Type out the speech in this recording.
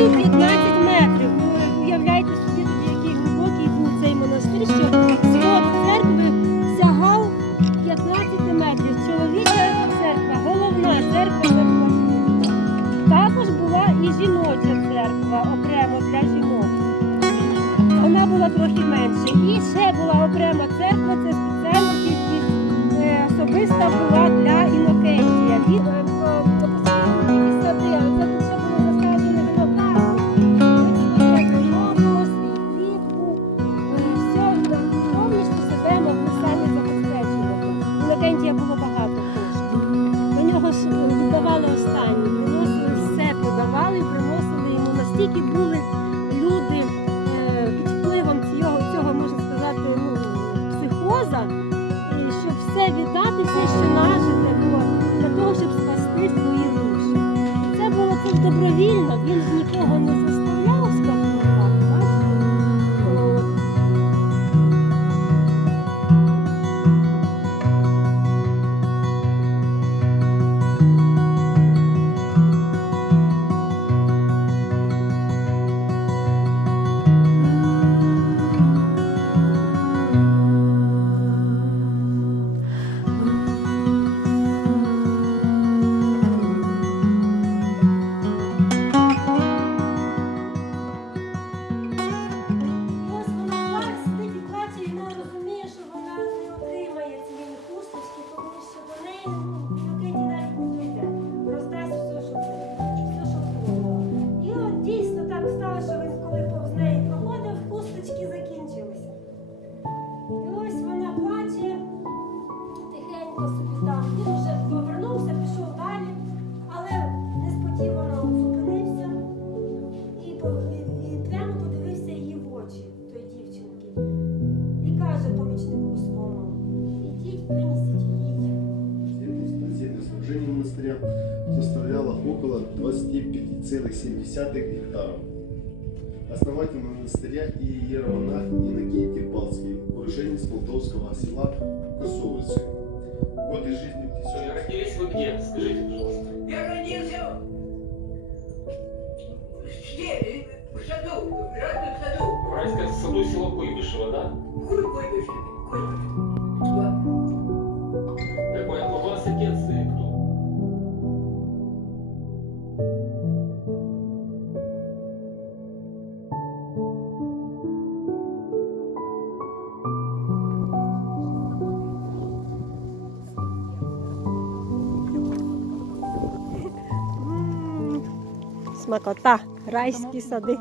висотою 15 метрів. Уявляєте собі який глибокий був цей монастир, що сход церкви сягав 15 метрів. Чоловіча церква, головна церква церква. Також була і жіноча церква окремо для жінок. Вона була трохи менше. І ще була окрема церква, що для того, щоб спасти свої душі. Це було тут добровільно, він вже повернувся, пішов далі, але несподівано зупинився і, по- і- і прямо подивився її в очі, той дівчинки. І каже помічнику своєму, ідіть, винесіть її. Земля снабжения монастыря составляла около 25,7 гектаров. Основатель монастыря и иеромонах Иннокентий Тепалский, уроженец молдовского села Косовицы. Годы жизни в Э, Родились вы где? Скажите, пожалуйста. Я родился в степи, в саду, в родном саду. В райском саду село Куйбышево, да? Хуй выбежали, Смакота, райські сади.